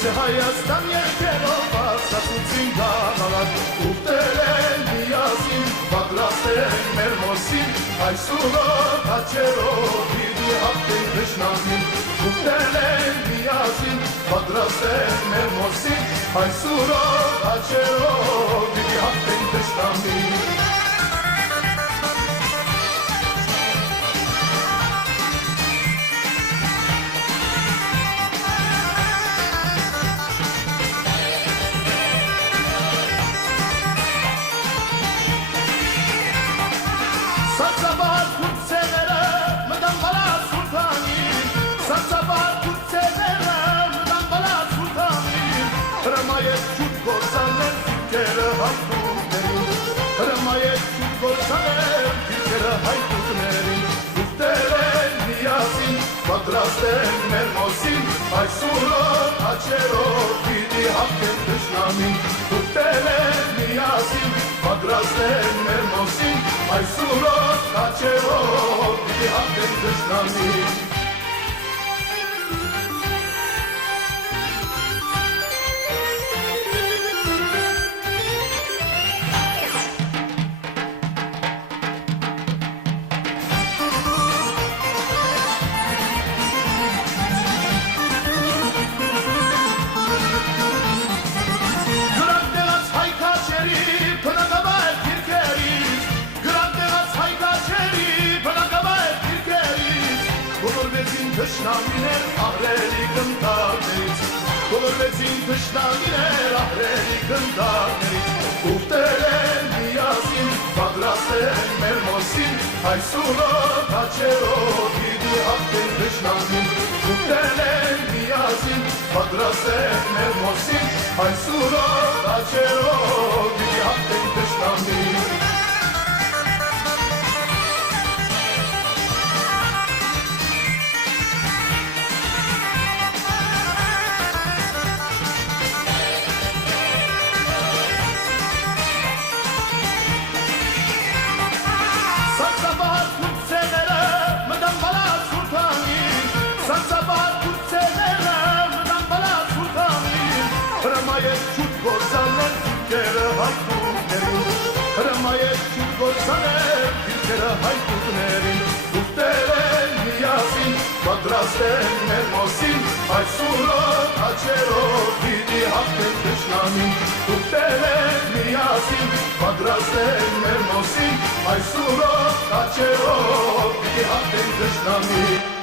Հայաստան երկերով բարձրացուցին գաղաղակ ուղտել են միասին, պատրաստ են մեր մոսին, այսուրով հաչերով պիտի հաղթեն թշնամին, ուղտել են միասին, պատրաստ են մեր մոսին, այսուրով հաչերով պիտի հաղթեն թշնամին Պատրաստ են մեր մոսին, այսուրով հաչերով պիտի հաղթեն թշնամին, ուտել են միասին, պատրաստ են մեր մոսին, այսուրով հաչերով պիտի հաղթեն թշնամին Թշնամիներ ահրելի գնդակներից, գոլորվեցին թշնամիներ ահրելի գնդակներից, ուղտել են միասին, պատրաստ են մեր մոսին, այսուրով հաչերով պիտի հաղթեն թշնամին, ուղտել են միասին, պատրաստ են մեր մոսին, այսուրով հաչերով պիտի հաղթեն թշնամին ուտել են միասին, պատրաստ են մեր մոսին, այսուրով հաչերով պիտի հաղթեն թշնամին, ուտել են միասին, պատրաստ են մեր մոսին, այսուրով հաչերով պիտի հաղթեն թշնամին